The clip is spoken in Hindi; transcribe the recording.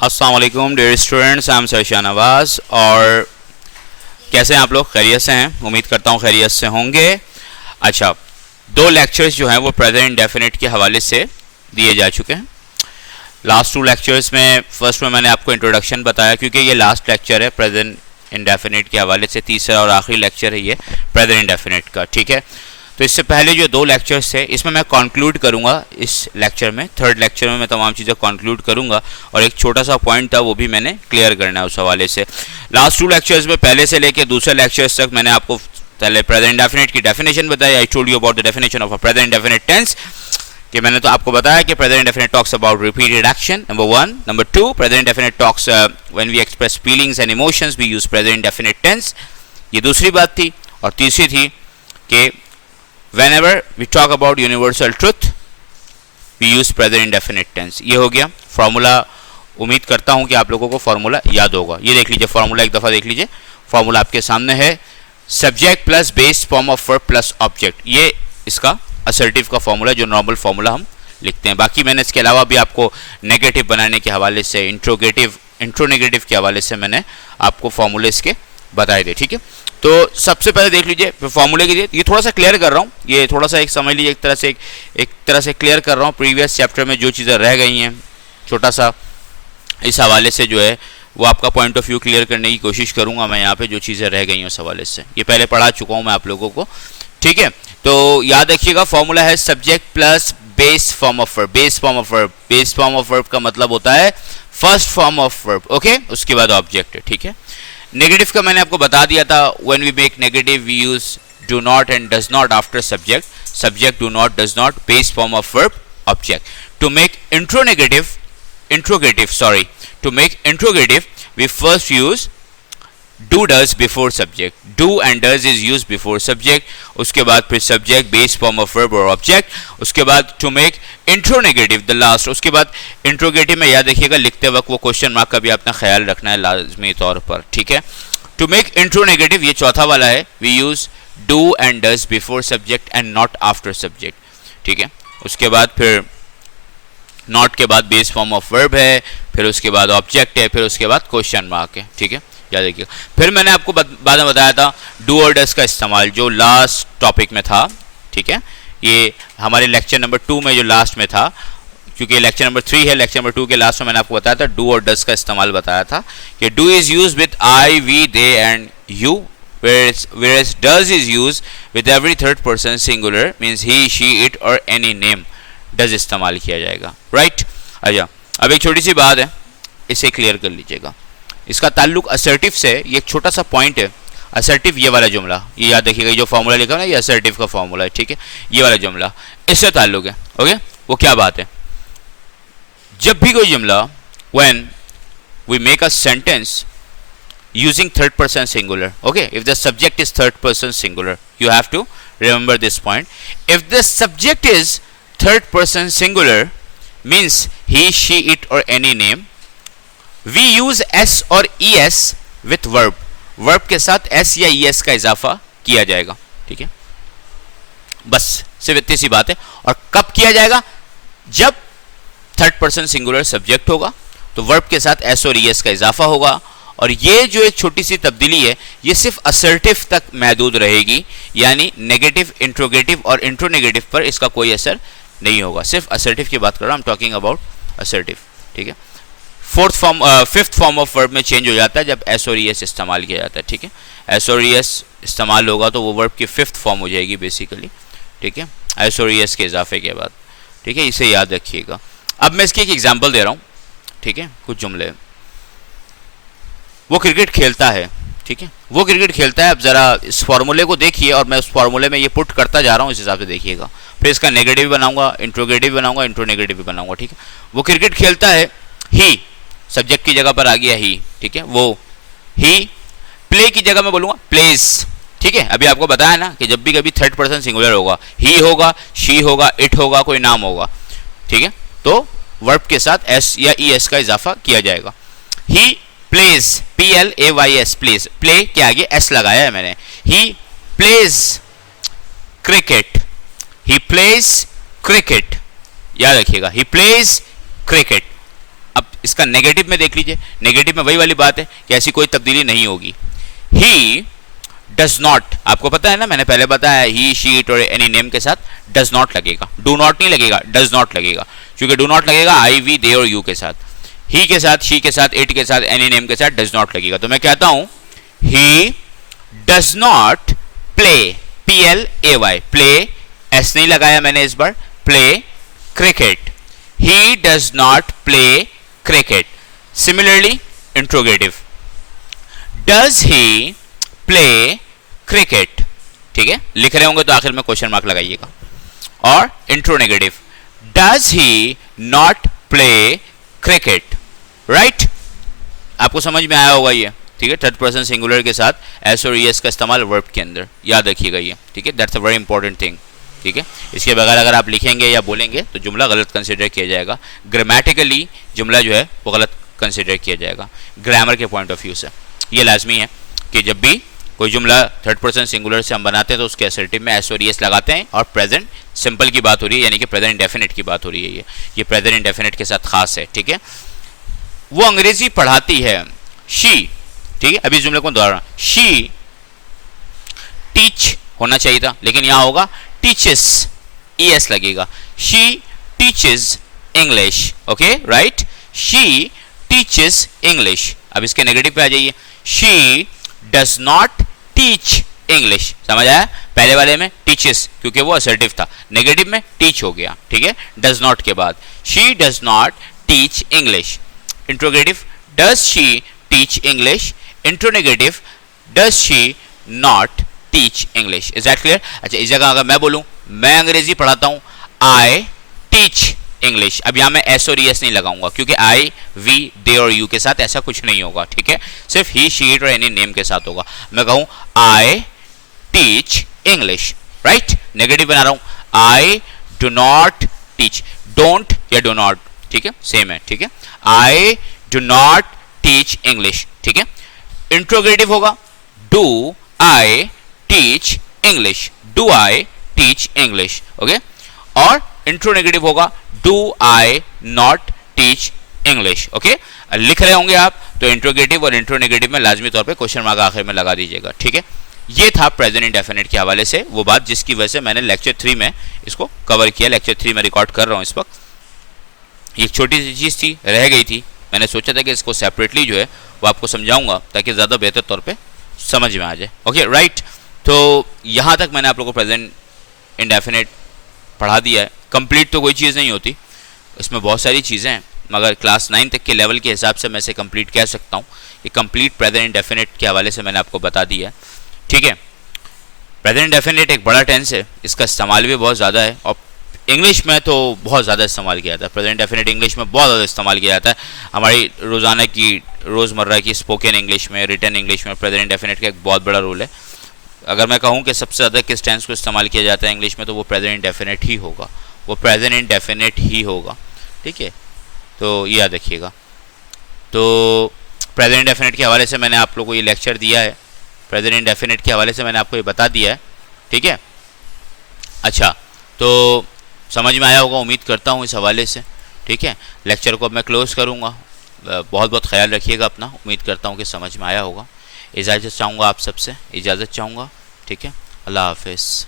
अस्सलाम वालेकुम dear students, I am sir Shahnawaz. और कैसे हैं आप लोग? खैरियत से हैं? उम्मीद करता हूँ खैरियत से होंगे। अच्छा, दो लेक्चर्स जो हैं वो प्रेजेंट इंडेफिनिट के हवाले से दिए जा चुके हैं। लास्ट टू लेक्चर्स में फर्स्ट में मैंने आपको इंट्रोडक्शन बताया, क्योंकि ये लास्ट लेक्चर है प्रेजेंट इंडेफिनिट के हवाले से, तीसरा और आखिरी लेक्चर है ये प्रेजेंट इंडेफिनिट का, ठीक है। तो इससे पहले जो दो लेक्चर्स थे इसमें मैं कंक्लूड करूंगा, इस लेक्चर में थर्ड लेक्चर में मैं तमाम चीज़ें कंक्लूड करूंगा, और एक छोटा सा पॉइंट था वो भी मैंने क्लियर करना है उस हवाले से। लास्ट टू लेक्चर्स में पहले से लेकर दूसरे लेक्चर्स तक मैंने आपको पहले प्रेजेंट इंडेफिनिट की डेफिनेशन बताई। I told you about the definition of a present indefinite tense, कि मैंने तो आपको बताया कि present indefinite talks about repeated action, number 1। Number 2, present indefinite talks when we express feelings and emotions we use present indefinite tense, ये दूसरी बात थी। और तीसरी थी कि whenever we talk about universal truth we use present indefinite tense। ये हो गया फॉर्मूला। उम्मीद करता हूं कि आप लोगों को फॉर्मूला याद होगा। ये देख लीजिए फॉर्मूला, एक दफ़ा देख लीजिए। फॉर्मूला आपके सामने है, subject plus base form of verb plus object. ये इसका असर्टिव का फॉर्मूला, जो नॉर्मल फॉर्मूला हम लिखते हैं। बाकी मैंने इसके अलावा भी आपको नेगेटिव बनाने के हवाले से, इंट्रोनेगेटिव के हवाले से मैंने आपको फॉर्मूले इसके बताए थे, ठीक है। तो सबसे पहले देख लीजिए फॉर्मूले के लिए, ये थोड़ा सा क्लियर कर रहा हूँ, ये थोड़ा सा एक समझ लीजिए, एक तरह से क्लियर कर रहा हूँ। प्रीवियस चैप्टर में जो चीज़ें रह गई हैं, छोटा सा इस हवाले से जो है वो आपका पॉइंट ऑफ व्यू क्लियर करने की कोशिश करूँगा मैं यहाँ पे, जो चीज़ें रह गई हैं उस हवाले से। ये पहले पढ़ा चुका हूँ मैं आप लोगों को, ठीक है। तो याद रखिएगा फॉर्मूला है subject plus base form of verb. Base form of verb, base form of verb का मतलब होता है first form of verb, okay. उसके बाद ऑब्जेक्ट है, ठीक है। नेगेटिव का मैंने आपको बता दिया था, when we make negative we use do not and does not after subject, subject do not does not, base form of verb object. To make interrogative we first use do does before subject, do and does is used before subject, उसके बाद फिर subject base form of verb और object, उसके बाद to make इंट्रोनेगेटिव द लास्ट, उसके बाद इंट्रोगेटिव में याद रखिएगा लिखते वक्त वो क्वेश्चन मार्क का भी अपना ख्याल रखना है लाजमी तौर पर, ठीक है। टू मेक इंट्रोनेगेटिव ये चौथा वाला है, we use do and does before subject and not after subject, ठीक है। उसके बाद फिर नॉट के बाद बेस फॉर्म ऑफ वर्ब है, फिर उसके बाद ऑब्जेक्ट है, फिर उसके बाद क्वेश्चन मार्क है, ठीक है, याद रखिएगा। फिर मैंने आपको बाद में बताया था डू और डज का इस्तेमाल, जो लास्ट टॉपिक में था, ठीक है। ये हमारे लेक्चर नंबर 2 में जो लास्ट में था, क्योंकि लेक्चर नंबर 3 है, लेक्चर नंबर 2 के लास्ट में मैंने आपको बताया था डू और डज का इस्तेमाल बताया था कि do is use with I, we, they and you, whereas does is used with every third person singular, means he, she, it और any name, does इस्तेमाल किया जाएगा, राइट। अच्छा, अब एक छोटी सी बात है, इसे क्लियर कर लीजिएगा। इसका ताल्लुक असर्टिव से, ये एक छोटा सा पॉइंट है। असर्टिव ये वाला जुमला, ये याद रखिएगा, जो फॉर्मूला लिखा है ना, ये असर्टिव का फॉर्मूला है, ठीक है। ये वाला जुमला इससे ताल्लुक है, ओके। वो क्या बात है? जब भी कोई जुमला, when we make a sentence using third person singular, okay, if the subject is third person singular, you have to remember this point. If the subject is third person singular, means he, she, it or any name, we use s और es with verb, verb के साथ s या es का इजाफा किया जाएगा, ठीक है। बस सिर्फ इतनी सी बात है। और कब किया जाएगा? जब थर्ड पर्सन सिंगुलर सब्जेक्ट होगा तो वर्ब के साथ s और es का इजाफा होगा। और ये जो एक छोटी सी तब्दीली है, ये सिर्फ असर्टिव तक महदूद रहेगी, यानी नेगेटिव, इंट्रोगेटिव और इंट्रोनेगेटिव पर इसका कोई असर नहीं होगा। सिर्फ असर्टिव की बात कर रहा हूँ, I am talking about assertive, ठीक है। फिफ्थ फॉर्म ऑफ वर्ब में चेंज हो जाता है जब एस और एस इस्तेमाल किया जाता है, ठीक है। एस और एस इस्तेमाल होगा तो वो वर्ब की फिफ्थ फॉर्म हो जाएगी बेसिकली, ठीक है, एस और एस के इजाफे के बाद, ठीक है। इसे याद रखिएगा। अब मैं इसकी एक एग्जाम्पल दे रहा हूँ, ठीक है। कुछ जुमले, वो क्रिकेट खेलता है, ठीक है, वो क्रिकेट खेलता है। अब जरा इस फॉर्मूले को देखिए, और मैं उस फॉर्मूले में ये पुट करता जा रहा हूँ, इस हिसाब से देखिएगा। फिर इसका नेगेटिव भी बनाऊंगा, इंट्रोगेटिव बनाऊंगा, इंट्रोनेगेटिव भी बनाऊंगा, ठीक है। वो क्रिकेट खेलता है, ही सब्जेक्ट की जगह पर आ गया ही, ठीक है। वो ही, प्ले की जगह मैं बोलूंगा प्लेज, ठीक है। अभी आपको बताया ना कि जब भी कभी थर्ड पर्सन सिंगुलर होगा, ही होगा, शी होगा, इट होगा, कोई नाम होगा, ठीक है, तो वर्ब के साथ एस या ई एस का इजाफा किया जाएगा। He plays, PLAYS, plays, play के आगे एस लगाया है मैंने। He plays cricket, he plays cricket, याद रखिएगा, ही प्लेज क्रिकेट, अब इसका नेगेटिव में देख लीजिए, नेगेटिव में वही वाली बात है कि ऐसी कोई तब्दीली नहीं होगी। ही डज नॉट, आपको पता है ना, मैंने पहले बताया ही शी इट और एनी नेम के साथ डज नॉट लगेगा, डू नॉट नहीं लगेगा, डज नॉट लगेगा, क्योंकि डू नॉट लगेगा आई वी दे और यू के साथ, ही के साथ, शी के साथ, इट के साथ, एनी नेम के साथ डज नॉट लगेगा। तो मैं कहता हूं he does not play, PLAY, play s नहीं लगाया मैंने इस बार, play cricket, he does not play cricket. Similarly interrogative, does he play cricket, ठीक है, लिख रहे होंगे तो आखिर में क्वेश्चन मार्क लगाइएगा। और interronegative, does he not play cricket, right, आपको समझ में आया होगा ये, ठीक है। थर्ड पर्सन सिंगुलर के साथ एस और ईएस का इस्तेमाल वर्ब के अंदर, याद रखिएगा ये, ठीक है, that's a very important thing, ठीक है। इसके बगैर अगर आप लिखेंगे या बोलेंगे तो जुमला गलत कंसिडर किया जाएगा, ग्रामेटिकली जुमला जो है वो गलत कंसिडर किया जाएगा, ग्रामर के पॉइंट ऑफ व्यू से। ये लाजमी है कि जब भी कोई जुमला थर्ड पर्सन सिंगुलर से हम बनाते हैं तो उसके असर्टिव में एस और ईएस लगाते हैं, और प्रेजेंट सिंपल की बात हो रही है, यानी कि प्रेजेंट इंडेफिनिट की बात हो रही है, ये प्रेजेंट इंडेफिनिट के साथ खास है, ठीक है। वो अंग्रेजी पढ़ाती है, शी, ठीक है, अभी इस जुमले को दोहरा, शी टीच होना चाहिए था, लेकिन यहां होगा टीचेस, ईएस लगेगा, she teaches English, okay, right, she teaches English. अब इसके नेगेटिव पे आ जाइए, she does not teach English, समझ आया, पहले वाले में टीचेस क्योंकि वो असर्टिव था, नेगेटिव में टीच हो गया, ठीक है, डज नॉट के बाद, she does not teach English. Interrogative, does she teach English, interronegative, does she not teach English. Is that clear? अच्छा, इस जगह अगर मैं बोलूं मैं अंग्रेजी पढ़ाता हूं, आई टीच इंग्लिश, अब यहां मैं एस और ईएस नहीं लगाऊंगा क्योंकि आई वी दे और यू के साथ ऐसा कुछ नहीं होगा, ठीक है, सिर्फ ही शी इट और एनी नेम के साथ होगा। मैं कहूं I teach English, right, negative बना रहा हूं, I do not teach, don't या डू नॉट, ठीक है, सेम है, ठीक है, I do not teach English, ठीक है। इंट्रोगेटिव होगा, do I teach English, do I teach English, okay, और इंट्रोनेगेटिव होगा, do I not teach English, okay. लिख रहे होंगे आप तो इंट्रोगेटिव और इंट्रोनेगेटिव में लाजमी तौर पे क्वेश्चन मार्क आखिर में लगा दीजिएगा, ठीक है। ये था प्रेजेंट इंडेफिनिट के हवाले से वो बात जिसकी वजह से मैंने लेक्चर 3 में इसको कवर किया, लेक्चर 3 में रिकॉर्ड कर रहा हूँ इस वक्त। एक छोटी सी चीज़ थी, रह गई थी, मैंने सोचा था कि इसको सेपरेटली जो है वो आपको समझाऊंगा ताकि ज़्यादा बेहतर तौर पे समझ में आ जाए, ओके, राइट। तो यहाँ तक मैंने आप लोगों को प्रेजेंट इंडेफिनिट पढ़ा दिया है। कंप्लीट तो कोई चीज़ नहीं होती, इसमें बहुत सारी चीज़ें हैं, मगर क्लास 9 तक के लेवल के हिसाब से मैं इसे कंप्लीट कह सकता हूँ। ये कंप्लीट प्रेजेंट इंडेफिनिट के हवाले से मैंने आपको बता दिया है, ठीक है। प्रेजेंट इंडेफिनिट एक बड़ा टेंस है, इसका इस्तेमाल भी बहुत ज़्यादा है, और इंग्लिश में तो बहुत ज़्यादा इस्तेमाल किया जाता है। प्रेजेंट इंडेफिनिट इंग्लिश में बहुत ज़्यादा इस्तेमाल किया जाता है, हमारी रोज़ाना की रोज़मर्रा की स्पोकन इंग्लिश में, रिटन इंग्लिश में प्रेजेंट इंडेफिनिट का एक बहुत बड़ा रोल है। अगर मैं कहूँ कि सबसे ज़्यादा किस टेंस को इस्तेमाल किया जाता है इंग्लिश में, तो वो प्रेजेंट इंडेफिनिट ही होगा, वो प्रेजेंट इंडेफिनिट ही होगा, ठीक है, तो ये याद रखिएगा। तो प्रेजेंट इंडेफिनिट के हवाले से मैंने आप लोगों को ये लेक्चर दिया है, प्रेजेंट इंडेफिनिट के हवाले से मैंने आपको ये बता दिया है, ठीक है। अच्छा, तो समझ में आया होगा उम्मीद करता हूँ इस हवाले से, ठीक है। लेक्चर को अब मैं क्लोज़ करूँगा, बहुत बहुत ख्याल रखिएगा अपना, उम्मीद करता हूँ कि समझ में आया होगा। इजाज़त चाहूँगा, आप सबसे इजाज़त चाहूँगा, ठीक है, अल्लाह हाफ़िज़।